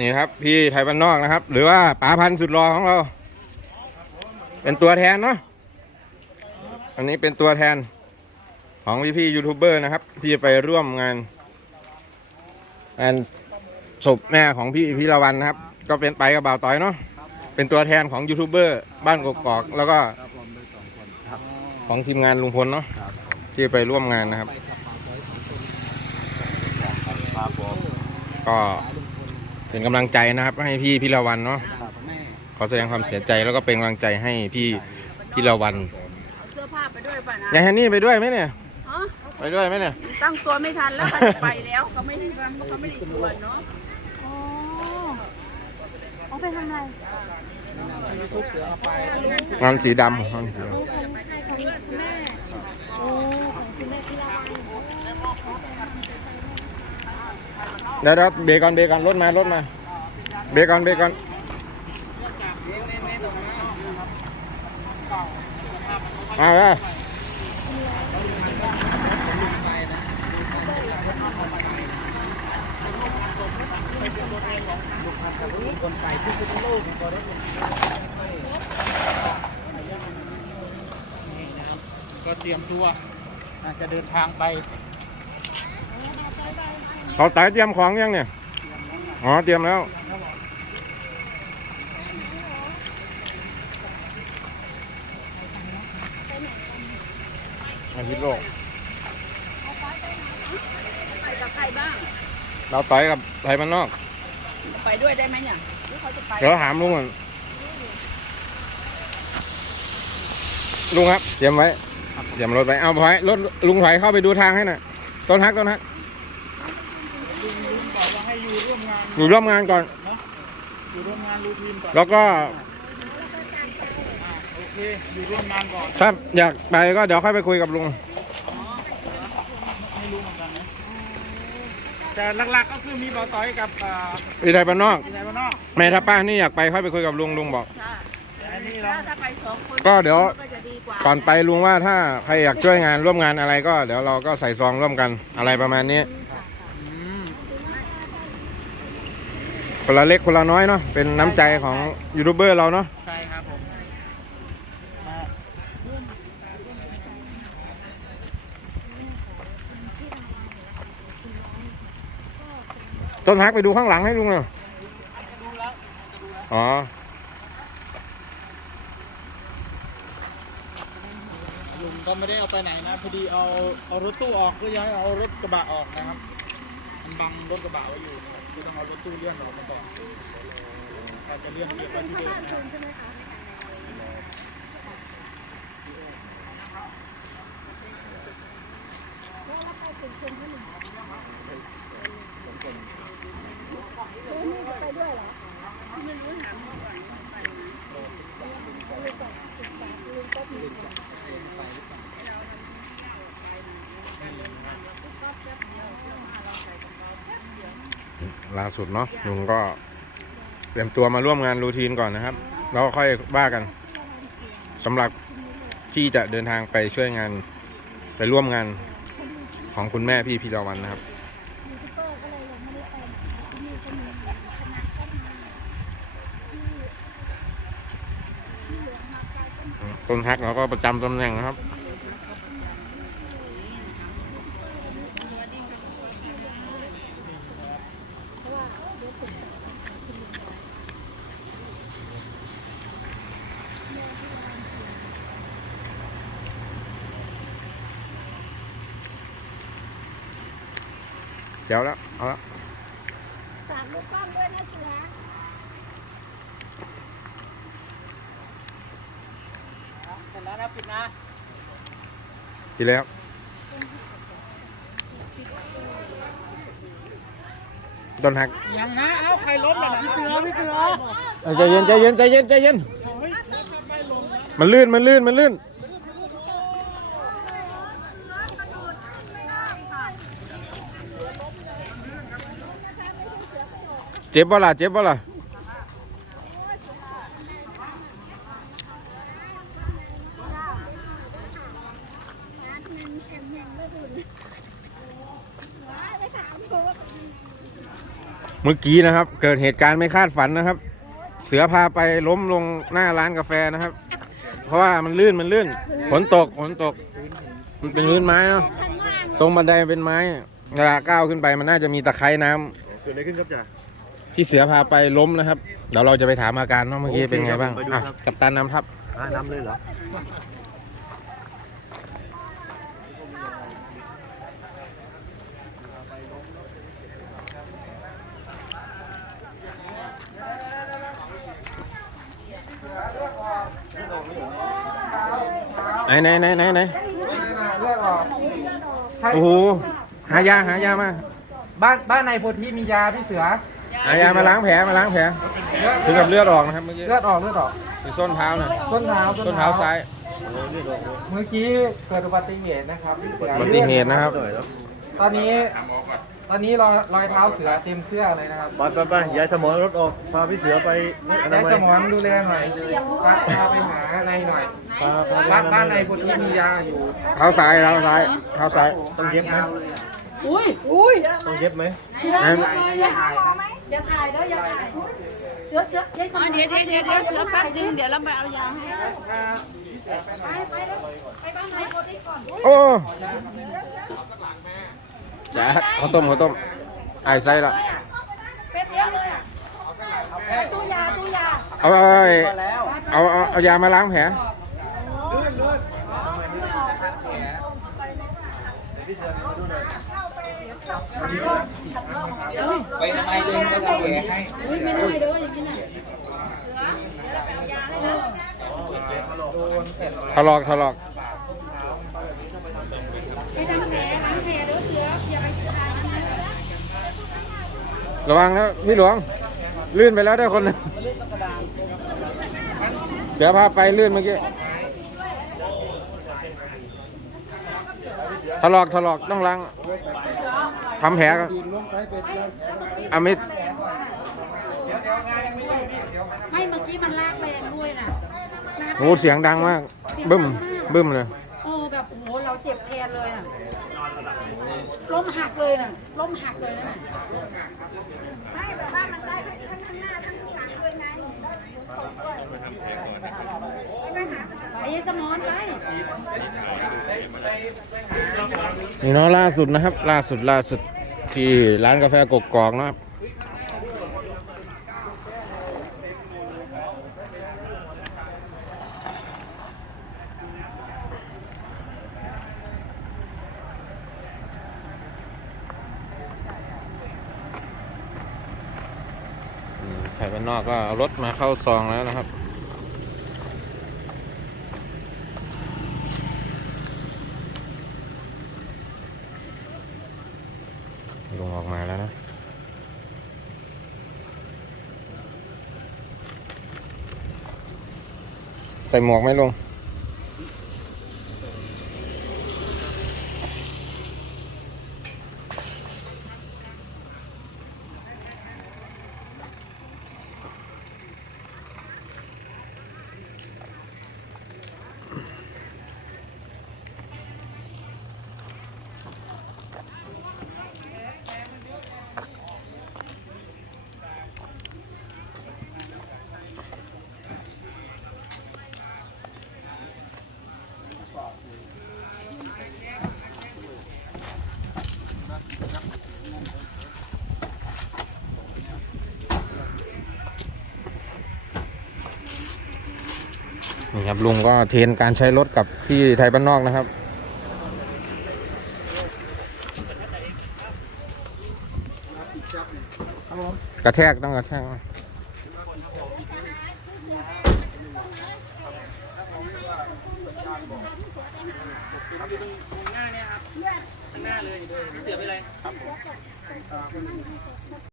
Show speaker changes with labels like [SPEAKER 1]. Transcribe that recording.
[SPEAKER 1] นี่ครับพี่ไทยบ้านนอกนะครับ หรือว่าป๋าพันธุ์สุดรอของเรา เป็นตัวแทนเนาะอันนี้เป็นตัวแทนของพี่พี่ยูทูบเบอร์นะครับ ที่ไปร่วมงานงานศพแม่ของพี่พี่ละวันนะครับ ก็เป็นไปกับบ่าวต่อยเนาะเป็นตัวแทนของยูทูบเบอร์บ้านกกอกแล้วก็ของทีมงานลุงพลเนาะที่ไปร่วมงานนะครับ ก็ เป็นกำลังใจนะครับให้พี่พิรวันเนาะ
[SPEAKER 2] ครับแม่
[SPEAKER 1] ขอแสดงความเสียใจแล้วก็เป็นกำลังใจให้พี่พิรวัน
[SPEAKER 3] เอาเสื้อผ้าไปด้วยป่ะนะ
[SPEAKER 1] ยายฮันนี่ไปด้วยไหมเนี่ย
[SPEAKER 3] อ๋อ
[SPEAKER 1] ไปด้วยไหมเนี่ย
[SPEAKER 3] ตั้งตัวไม่ทันแล้วเขาจะไปแล้วเขาไม่ได้รันเขาไม่ได้ชวนเนาะ
[SPEAKER 4] อ๋อเอาไปทำอะไร
[SPEAKER 2] ทุบเสือเอาไป
[SPEAKER 1] งานสีดำงานสีด
[SPEAKER 4] โอ้ของใครของแม่ โอ้ของคุณแม่พิลาวันำ
[SPEAKER 1] เดี๋ยวเดี๋ยวเบรกก่อนเบรกก่อนรถมารถมา เบรกก่อนเบรกก่อนเอาละ
[SPEAKER 2] คนไปที่สุดโลกก็เตรียมตัวจะเดินทางไป
[SPEAKER 1] เขาตายเตรียมของยังเนี่ย อ๋อ เตรียมแล้ว อาทิตย์โลก
[SPEAKER 3] ไปกับใครบ้าง
[SPEAKER 1] เราต่อยกับไทยบ้านนอก
[SPEAKER 3] ไปด้วยได้ไหมเนี่ยหรือเขาจะไป
[SPEAKER 1] เดี๋ยวถามลุงก่อนลุงครับ เตรียมไว้ เตรียมรถไว้เอาไว้รถลุงถอยเข้าไปดูทางให้หน่อย ต้นฮักต้นฮัก
[SPEAKER 2] บอกว่าให้ อยู่ร่วมงาน
[SPEAKER 1] อยู่ร่วมงานก่อน
[SPEAKER 2] อยู่ร่วมงานรูทีนก่อน
[SPEAKER 1] แล้วก็
[SPEAKER 2] อ่าโอเค อยู่ร่วมงานก่อน
[SPEAKER 1] ถ้าอยากไปก็เดี๋ยวค่อยไปคุยกับลุง
[SPEAKER 2] ไม่รู้เหมือนกันนะแต่หลักๆก็คือมีเบาต้อยกับอ่า
[SPEAKER 1] พี่ไทยบ้านนอก
[SPEAKER 2] ที่ไหนบ้านนอก
[SPEAKER 1] แม่ถ้าป้านี่อยากไปค่อยไปคุยกับลุงลุงบอก
[SPEAKER 3] ค่ะ
[SPEAKER 2] แต่อันนี้เรา
[SPEAKER 3] ถ้าถ้าไปสองคน
[SPEAKER 1] ก็เดี๋ยว
[SPEAKER 3] ก็จะดีกว่า
[SPEAKER 1] ก่อนไปลุงว่าถ้าใครอยากช่วยงานร่วมงานอะไรก็เดี๋ยวเราก็ใส่ซองร่วมกันอะไรประมาณนี้
[SPEAKER 2] อืม
[SPEAKER 1] คนละเล็กคนละน้อยเนาะเป็นน้ำใจของยูทูบเบอร์เราเนาะ
[SPEAKER 2] ใช่ครับผมอ่า
[SPEAKER 1] ต้นฮักไปดูข้างหลังให้ลุงหน่อยอ๋อ
[SPEAKER 2] ลุงก็ไม่ได้เอาไปไหนนะพอดีเอาเอารถตู้ออกก็ย้ายเอารถกระบะออกนะครับมัน บังรถกระบะไว้อยู่นะครับก็ต้องเอารถตู้เลื่อนออกมาก่อนอาจจะเลื่อนเก็บไว้ที่เดิมครับ
[SPEAKER 1] ล่าสุดเนาะลุงก็เตรียมตัวมาร่วมงานรูทีนก่อนนะครับ แล้วก็ค่อยว่ากันสำหรับที่จะเดินทางไปช่วยงานไปร่วมงานของคุณแม่พี่พีรวันนะครับ
[SPEAKER 4] ยูทูบเบอร์ก็เลยยังไม่ได้ไปที่นี่ก็มีคณะก็มาที่เหลือมาไกลก็
[SPEAKER 1] ต้นฮักเราก็ประจำตำแหน่งนะครับ เดี๋ยวแล้ว เอาละ
[SPEAKER 4] ฝากลูกกล้องด้วยนะเสือ
[SPEAKER 2] เสร็จแล้วนะปิดนะ
[SPEAKER 1] ทีแล้ว ต้นฮัก
[SPEAKER 2] ยังนะ เอาใครรถล่ะนะพี่เตือพี่เตือ
[SPEAKER 1] เอ้ยใจเย็นใจเย็นใจเย็นใจเย็นมันลื่นมันลื่นมันลื่น เจ็บบ่ล่ะเจ็บบ่ล่ะ
[SPEAKER 4] เงินเอ็มเฮงไม่บุญว้ายไปถามกู
[SPEAKER 1] เมื่อกี้นะครับ เกิดเหตุการณ์ไม่คาดฝันนะครับ เสือพาไปล้มลงหน้าร้านกาแฟนะครับ เพราะว่ามันลื่นมันลื่นฝนตกฝนตก มันเป็นพื้นไม้เนาะตรงบันไดเป็นไม้เวลาก้าวขึ้นไปมันน่าจะมีตะไคร่น้ำ
[SPEAKER 5] เกิดอะไรขึ้นครับจ่า
[SPEAKER 1] พี่เสือพาไปล้มนะครับเดี๋ยวเราจะไปถามอาการเนาะเมื่อกี้เป็นไงบ้าง
[SPEAKER 5] โอเคครับ
[SPEAKER 1] อะ
[SPEAKER 5] ไปดูครับ
[SPEAKER 1] กับตันนำทัพ
[SPEAKER 5] อ่าน้ำเลยเหรอ
[SPEAKER 1] ไหนไหนไหนไหนไหน
[SPEAKER 2] เลือดออก
[SPEAKER 1] โอ้โหหายาหายามา
[SPEAKER 2] บ้านบ้านในโพธิมียาพี่เสือ
[SPEAKER 1] หายามาล้างแผลมาล้างแผลถึงกับเลือดออกนะครับเมื่อกี้
[SPEAKER 2] เลือดออกเลือดออก
[SPEAKER 1] ที่ส้นเท้าน่ะ
[SPEAKER 2] ต้นเท้า
[SPEAKER 1] ส้นเท้าซ้าย
[SPEAKER 2] เมื่อกี้เกิดอุบัติเหตุนะครับพี่เสือ
[SPEAKER 1] อุบัติเหตุนะครับ
[SPEAKER 5] หน่อยแล้ว
[SPEAKER 2] ตอนนี้ตอนนี้รอยรอยเท้าเสือเต็มเสื้อเลยนะครับ
[SPEAKER 5] ไปไปไปย้ายสมองรถออกพาพี่เสือไปอนา
[SPEAKER 2] ได้
[SPEAKER 5] มัย
[SPEAKER 2] สมอนดูแลหน่อยพาพาไปหาในหน่อย
[SPEAKER 5] พาพาไป
[SPEAKER 2] บ้าน
[SPEAKER 5] อ
[SPEAKER 2] บ้าน
[SPEAKER 5] มั
[SPEAKER 2] ใน
[SPEAKER 5] ย
[SPEAKER 2] โพธิมียาอยู่
[SPEAKER 1] เท้าซ้ายเท้าซ้ายเท้าซ้าย
[SPEAKER 5] ต้องเย็บไหม
[SPEAKER 3] อุ้ยอุ้ย
[SPEAKER 5] ต้องเย็บไหม
[SPEAKER 1] นะ
[SPEAKER 4] อย่าถ่ายอย่าถ่ายแล้วอย่าถ่ายเสือเสือยัยสม
[SPEAKER 3] เดี๋ยวเดี๋ยวเดี๋ยวเดี๋ยวเสือแป๊บนึงเดี๋ยวเราไปเอายาให้
[SPEAKER 4] ไปไปแล้วไปบ้านไหนหมดได้ก่อน
[SPEAKER 1] โอ้จ้าข้าวต้มข้าวต้มไอ้ไส้ละ
[SPEAKER 4] เป็ดเยอะเลยอะไปตู้ยาตู้ยา
[SPEAKER 1] เอาเอาเอาเอาเอายามาล้างแผล
[SPEAKER 2] ไปทำไมเลยก็ทำแผลให้
[SPEAKER 4] ไม่ได้เด้ออย่างนี้น่ะ
[SPEAKER 1] ถลอกถลอก
[SPEAKER 4] ไปทำแผลล้างแผลเด้อเสืออย่าไปถ่ายนะ
[SPEAKER 1] ระวังนะพี่หลวง ลื่นไปแล้วด้คนหนึงเสือพาไปลื่นเมื่อกี้ถลอกถลอกต้องล้าง ทำแผลกันอามิด
[SPEAKER 4] ไม่เมื่อกี้มันลากแรงด้วยน่ะลาก
[SPEAKER 1] โอ้เสียงดังมาก บึ้ม บึ้มเลย
[SPEAKER 4] โอ้แบบโอ้โหเราเจ็บแทนเลยน่ะล้มหักเลยน่ะล้มหักเลยนะน่ะไม่แบบว่ามันได้ทั้งข้างหน้าทั้งข้างหลังเลยไงไปสมอนไป
[SPEAKER 1] นี่เนาะล่าสุดนะครับ ล่าสุดล่าสุดที่ร้านกาแฟกกอกนะครับอืมไทยบ้านนอกก็เอารถมาเข้าซองแล้วนะครับ ลงออกมาแล้วนะ ใส่หมวกไหมลุง ครับลุงก็เทรนการใช้รถกับที่ไทยบ้านนอกนะครับกระแทกต้องกระแทก
[SPEAKER 2] หน้าเลยเสือไปเลยครับผม